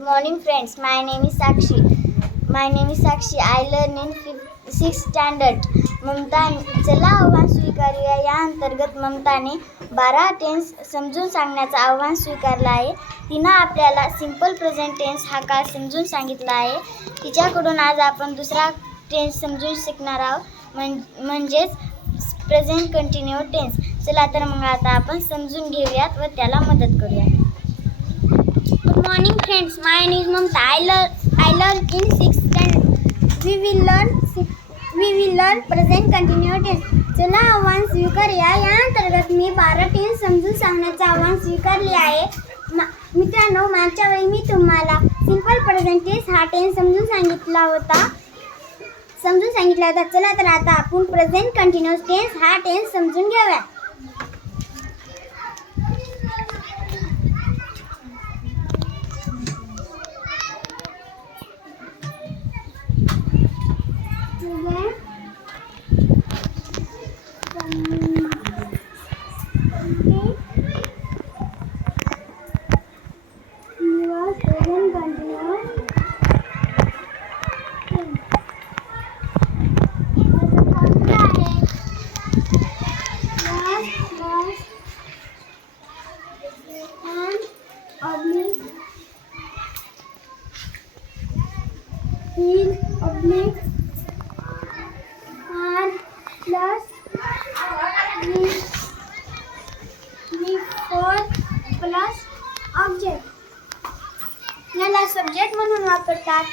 Good morning, friends. My name is Sakshi. My name is Sakshi. I learn in fifth, sixth standard. Mamata चला आव्हान स्वीकारूया या अंतर्गत ममताने बारा tense समजून सांगण्याचं आव्हान स्वीकारलं आहे तिनं आपल्याला सिंपल प्रेझेंट टेन्स हा काळ समजून सांगितला आहे तिच्याकडून आज आपण दुसरा टेन्स समजून शिकणार आहोत म्हण म्हणजेच प्रेझेंट कंटिन्यू टेन्स चला तर मग आता आपण समजून घेऊयात व त्याला मदत करूयात Good morning, friends. My name is Mamta. I learn. I learn in sixth standard. We will learn. We will learn present continuous चला आव्हान स्वीकारूया या अंतर्गत मी बारा टेन्स समजून सांगण्याचं आव्हान स्वीकारले आहे मा- मित्रांनो मागच्या वेळी मी तुम्हाला सिंपल प्रेझेंट टेन्स हा टेन्स समजून सांगितला होता समजून सांगितला होता चला तर आता आपण प्रेझेंट कंटिन्युअस टेन्स हा टेन्स समजून घेऊया Neden bende ya? Heel oblique and plus knee. याला सब्जेक्ट म्हणून वापरतात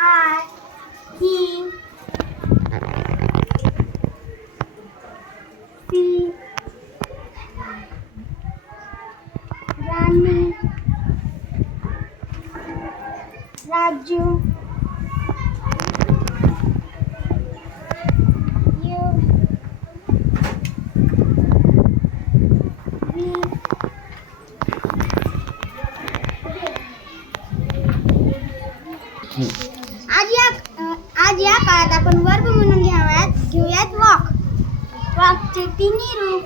आय ही ती राणी राजू आज या आज या काळात आपण वर्ग म्हणून घ्याव्यात घेऊयात वॉक वॉकचे तिन्ही रूप.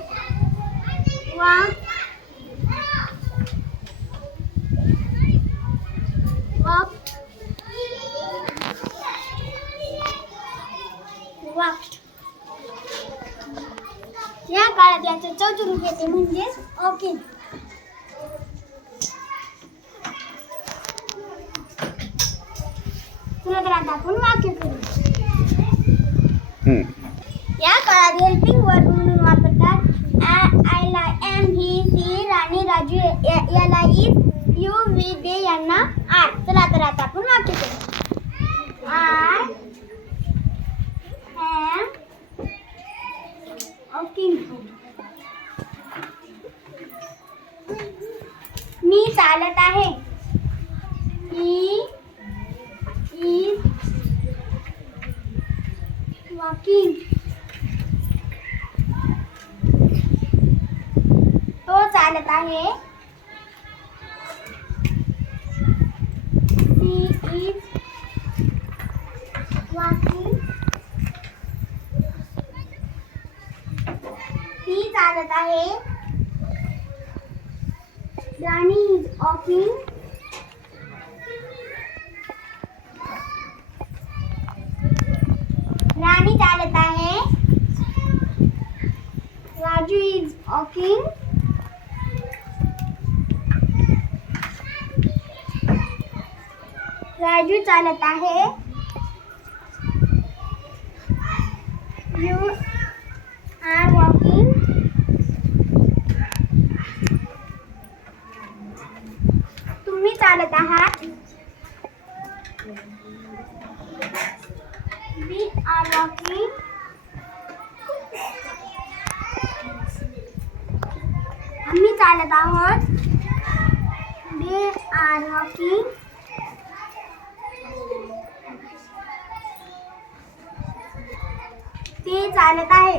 वा वॉक या काळात याचं चौथ रूप येते म्हणजेच ओके चला तर आता आपण वाक्य करू हम्म. या काळात हेल्पिंग वर्ड म्हणून वापरतात आयला am he she Rani Raju या- याला इज यू वी दे यांना आर चला तर आता आपण वाक्य करू आय एम ओके. मी चालत आहे ही इज वॉकिंग तो चालत आहे. सी इज वॉकिंग ती चालत आहे. राणी इज ऑफिंग राणी चालत आहे. राजू इज वॉकिंग राजू चालत आहे. यू आर वॉकिंग तुम्ही चालत आहात. वी आर वॉकिंग आम्ही चालत आहोत. दे आर वॉकिंग ते चालत आहे.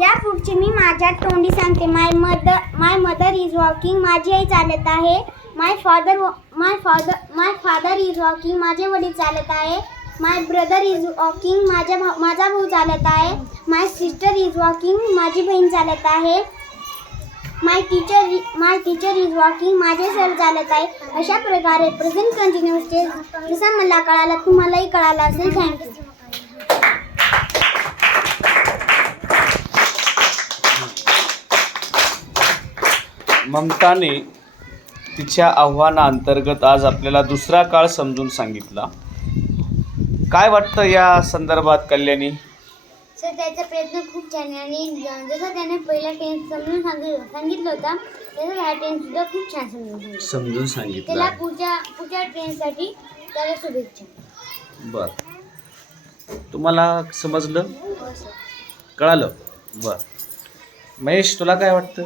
या पुढचे मी माझ्या तोंडी सांगते. My mother my mother is walking माझी आई चालत आहे. My father my father my father is walking माझे वडील चालत आहे. माय ब्रदर इज वॉकिंग माझ्या भाऊ माझा भाऊ चालत आहे. माय सिस्टर इज वॉकिंग माझी बहीण चालत आहे. My teacher my teacher is walking माझे सर चालत आहे. अशा प्रकारे प्रेझेंट कंटिन्युअस जसा मला कळाला तुम्हालाही कळाला असेल. थँक्यू ममताने तिच्या आव्हानाअंतर्गत आज आपल्याला दुसरा काळ समजून सांगितला. काय वाटतं या संदर्भात कल्याणी? सर त्याचा प्रयत्न खूप छान आहे आणि जसं त्याने पहिला टेन्स समजून सांगितलं सांगितलं होता तसं हा टेन्स सुद्धा खूप छान समजून सांगितलं. समजून सांगितलं. त्याला पुढच्या पुढच्या ट्रेनसाठी त्याला शुभेच्छा. बर. तुम्हाला समजलं? कळालं? बर. महेश तुला काय वाटतं?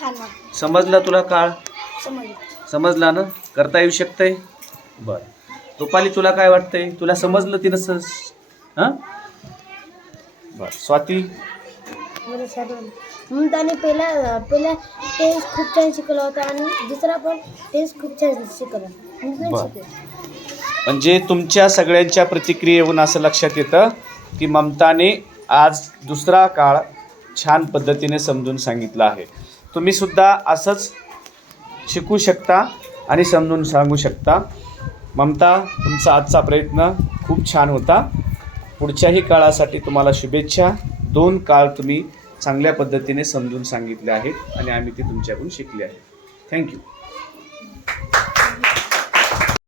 छान वाटतं. समजलं तुला काळ? समजलं. समजला ना? करता येऊ शकतंय? बर. रुपाली तुला काय वाटतंय? तुला समजलं ती नस हां? बर. स्वाती? पहिला पहिला टेन्स खूप छान शिकवला होता आणि दुसरा पण टेन्स खूप छान शिकवला. मी पण बरं. शिकले. म्हणजे तुमच्या सगळ्यांच्या प्रतिक्रियेवरून असं लक्षात येतं की ममताने आज दुसरा काळ छान पद्धतीने समजून सांगितला आहे. तुम्हीसुद्धा असंच शिकू शकता आणि समजून सांगू शकता. ममता तुमचा आजचा प्रयत्न खूप छान होता. पुढच्याही काळासाठी तुम्हाला शुभेच्छा. दोन काळ तुम्ही चांगल्या पद्धतीने समजून सांगितले आहेत आणि आम्ही ते तुमच्याकडून शिकले आहे थँक्यू